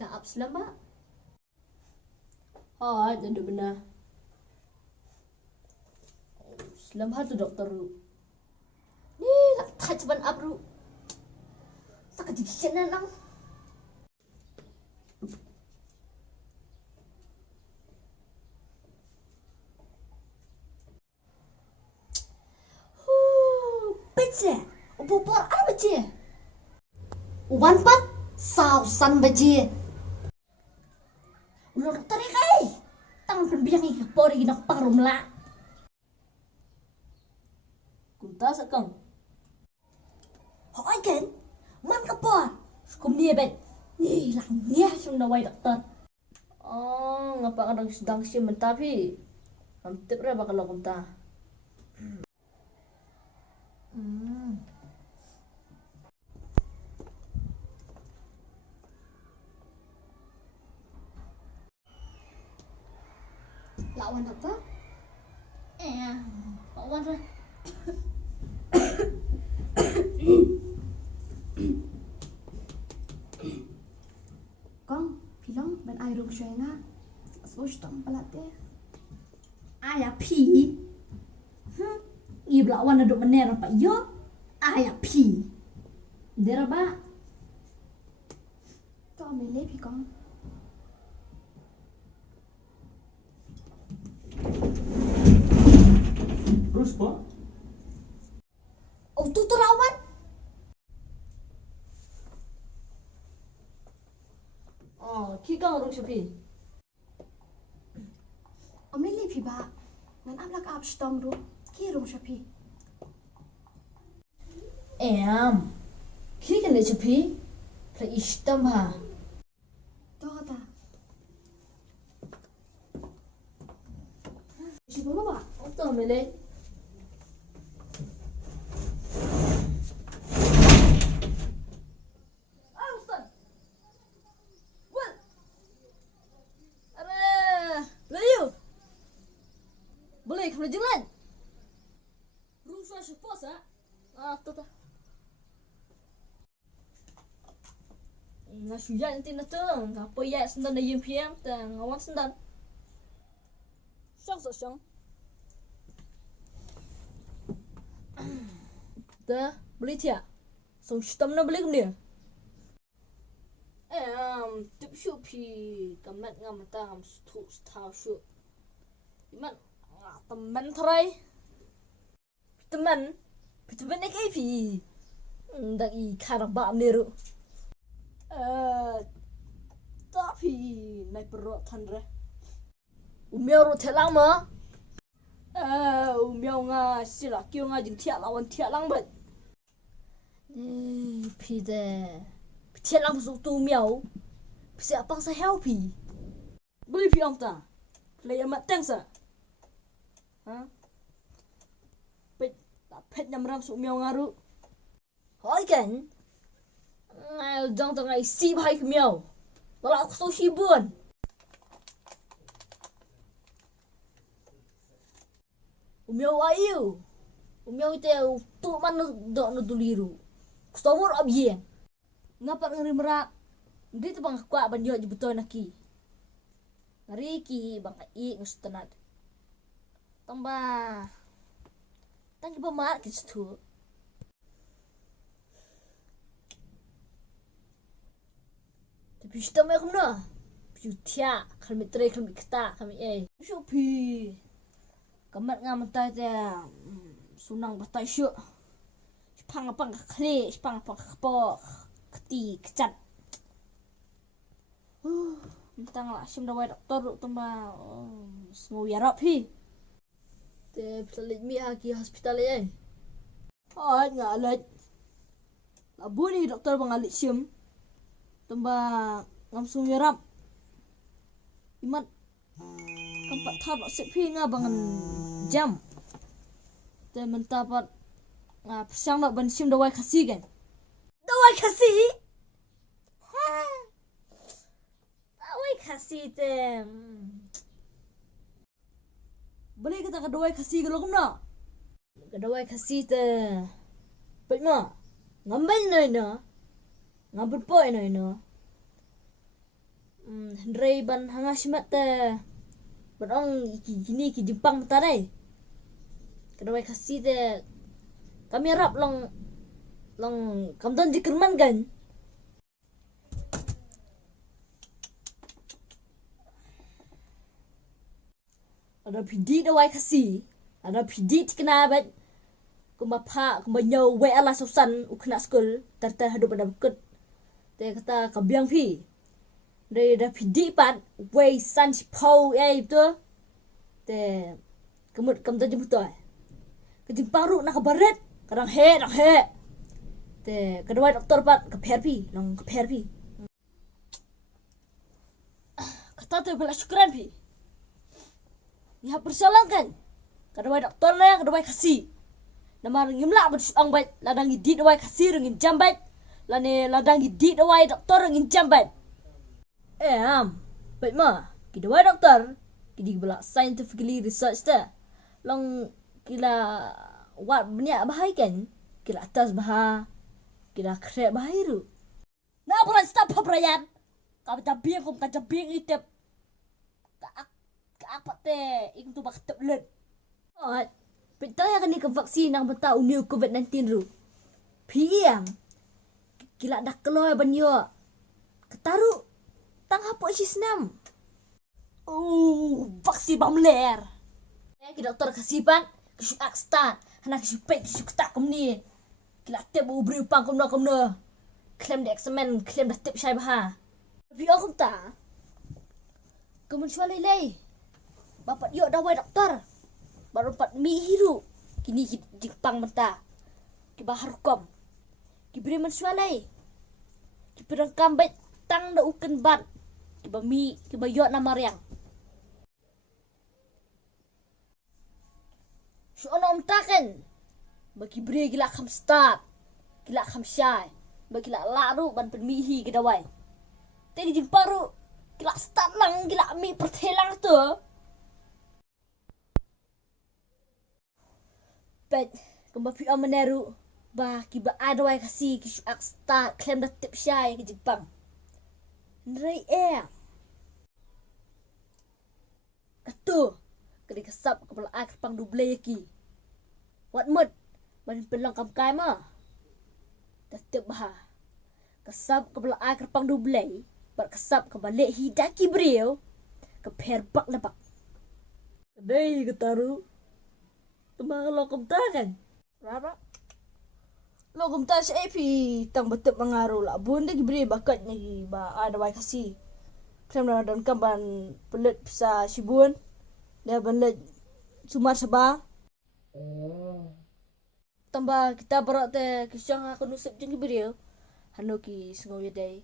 Saap selamat. Hai, ada benar. Selamat tu doktor Ru. Ni nak touch ban up Ru. Sakit dikit nang. Baca. Bubur apa baca? Uban pat sausan baca. Ulo doktor kai. Tang penbiang ik pori nak parumla. Kunta sakang. Hỏi kan? Man ka por. Kum dia bet. Ni lang dia sung na wai doktor. Oh, ngapa kadang sedang si mentapi. Amtip ra bakal kumta. Lawan apa? Lawan ra. Con, pilong bên ai rung xoay nga. Số stom palat deh. Ayah pi. Ibu lawan ada mana apa yo? Ayah pi. Dera ba? To mele pi con. Terus po? Oh tu lawan. Oh, kikang rung siapa? Omele pi ba. Ngan ablak ab stom ru. Ki rung siapa? Kikang le siapa? Play istam ha. Toh kata. Si dulu ba? Oh tu mele. Boleh kamu jalan? Rusak sepos ah. Tu. Ngasuyan nanti na tu. Apa ya sendan na yung PM ta ngawan sendan. Syang. Ta boleh tiap. So stom na boleh kemudian. Tip shu pi kamat ngam ta ngam stu stau shu. Iman teman terai. Teman ni kai pi. Ndak I karaba meru. Tapi nai perut tandre. Umiao ro telang ma. Umiao nga sila kyo nga jing tiak lawan tiak lang bat. Pi de. Tiak lang pasuk tu umiao. Pi apa sa help pi. Boleh pi am ta. Play amat tang sa. Pet nyam ram su umiao ngaru. Hỏi kan? Ngay dong tong ai si bhai kmiao. Wala Khublei Shibun. Umiao ayu. Umiao te tu man do no duliru. Kustomor abye. Ngapa ngari merak? Ndi tu bang kwa banjo betul naki. Ngari ki bang I ngustenat. Tambah. Tang ki bamak ki tu. Tapi kita mai kena. Piutia kami tre kami kita kami Shopi. Kamat ngam ta te sunang batai syu. Pang khle, pang po keti kecat. Tang la sim da wai doktor tambah sngo yarap pi. Te pelit mi ha ki hospital ngalet. Abuni doktor bangalit sim. Tambah langsung yarap. Imat kampat thap sepi nga bangan jam. Te mentapat persang nak bansim dawai Khasi kan. Dawai Khasi? Dawai Khasi te. Boleh kata dawai Khasi kalau kamu nak? Dawai Khasi te. Pynwan. ငါမိတ်နိုင်နော်ငါပပိုင်နိုင်နော် Hendrai ban hangashimat ban ong gini ki Jepang tarai. Kedua Khasi kami harap long kamdan dikerman kan. Ada pidi dawai Khasi, ada pidi tikna bat kumapa kumbanyau we ala susan ukna skul tartar hadu pada bukut. Te kata kabiang pi. Dari dah pidi pat we san pau betul. Te kemut kamdan jemutoi. Kejempang ru nak kabaret kadang he. Te kedua doktor pat keperpi, long keperpi. Kata tu bela syukran pi. Ya persoalan kedua doktor na kedua Khasi. Nama ngimla bersuang bat ladang gidi dawai Khasi rengin jambat. Lane ladang gidi dawai doktor rengin jambat. Baik mah, kedua doktor kidi bela scientifically research long kila wat banyak bahai kan. Kila atas bahai. Kila krep bahai ru. Na bulan stop perayaan. Kau jabing kau jabing itep. Apa ing tu bakte blood. Bynta yang kini ke vaksin yang beta uniu COVID-19 ru. Piang. Kila dak keluar banyo. Ketaru tang hapo isnam. Vaksin bamler. Ki doktor Khasi pan kisu akstan, hana kisu pek kisu ketak komni. Kila tep ubri upang komno. Klaim de eksamen, klaim dah tep syai baha. Tapi aku ta. Kemun syalai lei. Bapak yo dawai doktor. Baru 4 mi hiru. Kini Jepang benta. Ki bahar kom. Ki beri mensualai. Ki perangkam bet tang da uken bat. Ki ba mi, ki ba yo na mariang. Su ono taken. Bagi beri gila kham start. Gila kham syai. Bagi la laru ban permihi ki dawai. Tadi Jepang ru gila start lang gila mi pertelang tu. Bet kembapi menaru bah kiba adawai Khasi kisu aksta klaim dah tip syai ke Jepang. Nrai katu kedi kesap kepala ai kerpang dublei ki. Wat mud ban pelang kam kai ma. Dah tip bah. Kesap kepala ai kerpang dublei bar kesap ke balik hidaki beriau ke perbak lebak. Kedai ketaru Tumang lokum ta kan? Berapa? Lokum ta si AP tang betul mengaruh lah. Bun dia beri bakat ni ba ada wai Khasi. Krem dan kamban pelet pisa Shibun. Dia belet Sumar Sabah. Tambah kita berak te kisah aku NUSIB jeng beri. Hanu ki jingiadei.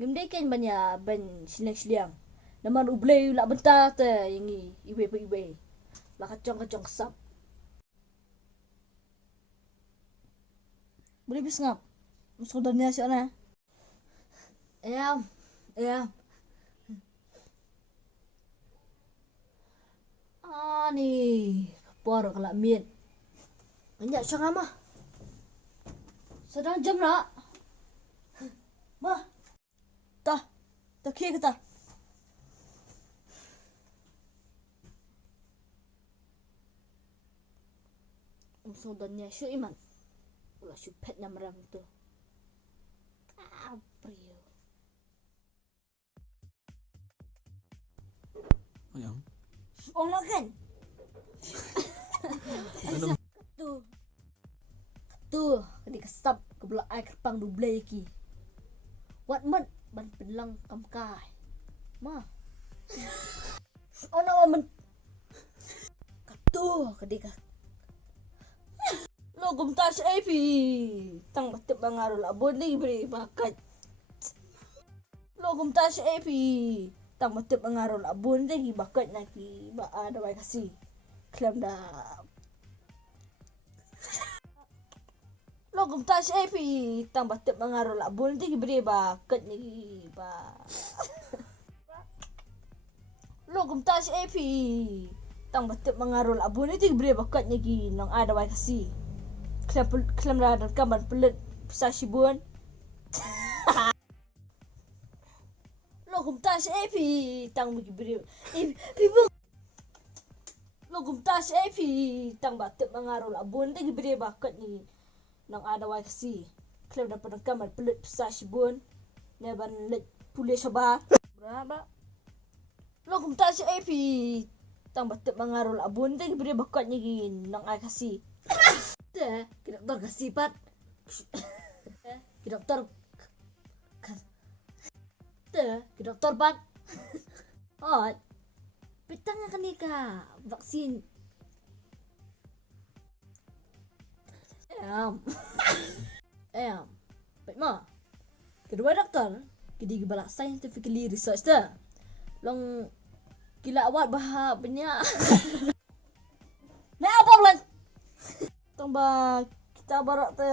Ngimdei kan banyak ban silang-silang. Nama ublei lah bynta te yangi iwe. Lah kacang kesap. Boleh bis ngap. Masuk dunia siapa? Ya. Ni por kelak miet. Banyak sangat mah. Sedang jam nak. Mah. Tah kira kita. Masuk dunia siapa iman? Ulah syupet nama orang tu. Kaprio. Yang? Allah kan? Ketu. Kedi kesap kebelah ai kerpang dublei ki. Wat mat ban pelang kamkai. Ma. Ona men. Ketu kedi Logum tas AP tang batip bangaru la bondi beri bakat. Logum tas AP tang batip bangaru la bondi bakat naki ba ada wai Khasi. Klaim dah. Logum tas AP tang batip bangaru la bondi beri bakat naki ba. Logum tas AP tang batip bangaru la bondi beri bakat naki nang ada wai Khasi. Klaim dah dan kamban pelet pisa Shibun. Lo kumta tas epi tang mi beri pibu lo gum tas epi tang batet mangarol abun te beri bakat ni nang ada wai Khasi klem dapat kamar pelut Khublei Shibun ne ban let Khublei Shibun berapa lo gum tas epi tang batet mangarol abun te beri bakat ni nang ai Khasi te doktor Khasi pat doktor doktor pat ot pitang akan nikah vaksin baik ma kedua doktor kedi balak scientifically research dah long gila awak bahak banyak nak apa bulan tambah kita barak te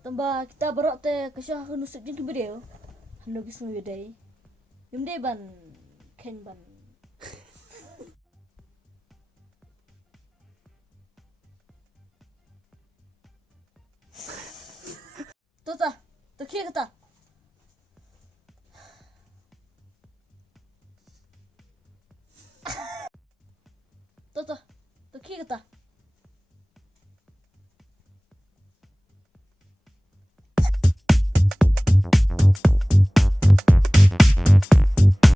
tambah kita barak te kasih NUSIB jeng kebedel hando kis jingiadei yumde ban kane ban tota to kia kata tota to kia kata